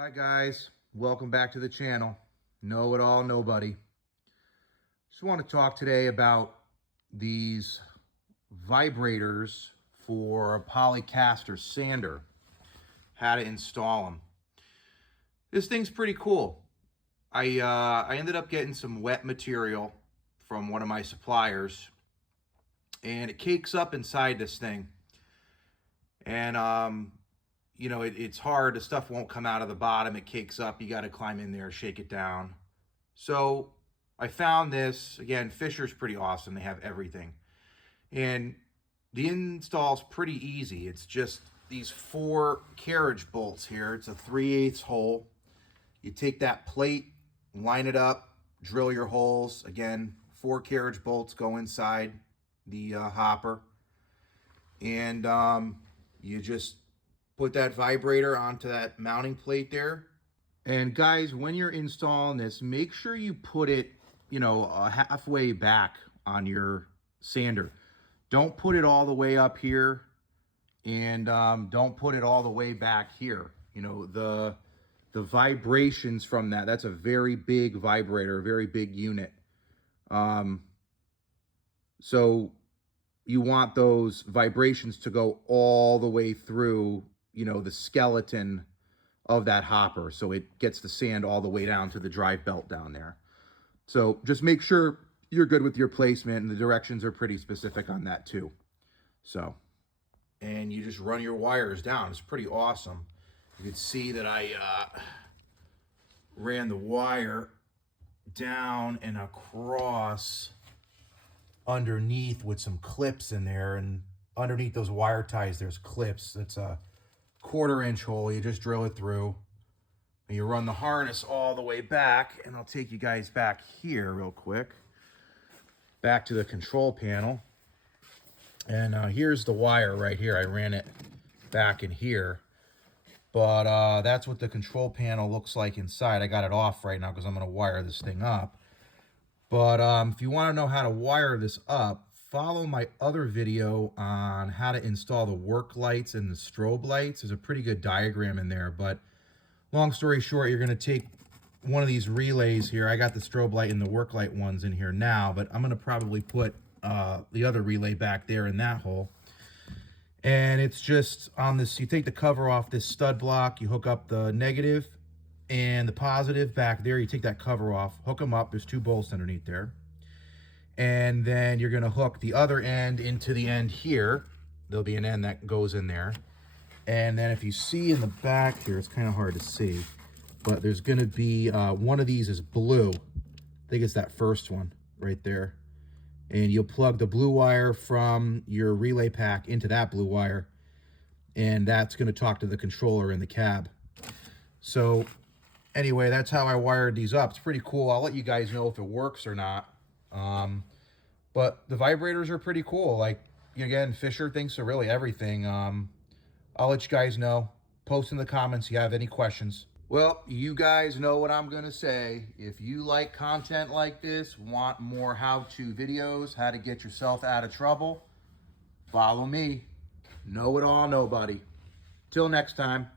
Hi guys, welcome back to the channel. Know it all, nobody. Just want to talk today about these vibrators for a Polycaster Sander. How to install them. This thing's pretty cool. I ended up getting some wet material from one of my suppliers, and it cakes up inside this thing. And you know, it's hard. The stuff won't come out of the bottom. It cakes up. You got to climb in there, shake it down. So I found this. Again, Fisher's pretty awesome. They have everything. And the install's pretty easy. It's just these 4 carriage bolts here. It's a 3/8 hole. You take that plate, line it up, drill your holes. Again, 4 carriage bolts go inside the hopper. And you just put that vibrator onto that mounting plate there. And guys, when you're installing this, make sure you put it, you know, halfway back on your sander. Don't put it all the way up here, and don't put it all the way back here. You know, the vibrations from that's a very big vibrator, a very big unit. So you want those vibrations to go all the way through, you know, the skeleton of that hopper, so it gets the sand all the way down to the drive belt down there. So just make sure you're good with your placement, and the directions are pretty specific on that too. So, and you just run your wires down. It's pretty awesome. You can see that I ran the wire down and across underneath with some clips in there, and underneath those wire ties there's clips. It's a 1/4 inch hole. You just drill it through, and you run the harness all the way back. And I'll take you guys back here real quick, back to the control panel. And here's the wire right here. I ran it back in here, but that's what the control panel looks like inside. I got it off right now because I'm going to wire this thing up. But if you want to know how to wire this up, follow my other video on how to install the work lights and the strobe lights. There's a pretty good diagram in there. But long story short, you're going to take one of these relays here. I got the strobe light and the work light ones in here now, but I'm going to probably put the other relay back there in that hole. And it's just on this, you take the cover off this stud block, you hook up the negative and the positive back there. You take that cover off, hook them up. There's 2 bolts underneath there. And then you're going to hook the other end into the end here. There'll be an end that goes in there. And then if you see in the back here, it's kind of hard to see, but there's going to be one of these is blue. I think it's that first one right there. And you'll plug the blue wire from your relay pack into that blue wire, and that's going to talk to the controller in the cab. So anyway, that's how I wired these up. It's pretty cool. I'll let you guys know if it works or not. But the vibrators are pretty cool. Like, again, Fisher thinks of really everything. I'll let you guys know. Post in the comments if you have any questions. Well, you guys know what I'm going to say. If you like content like this, want more how-to videos, how to get yourself out of trouble, follow me. Know it all, nobody. Till next time.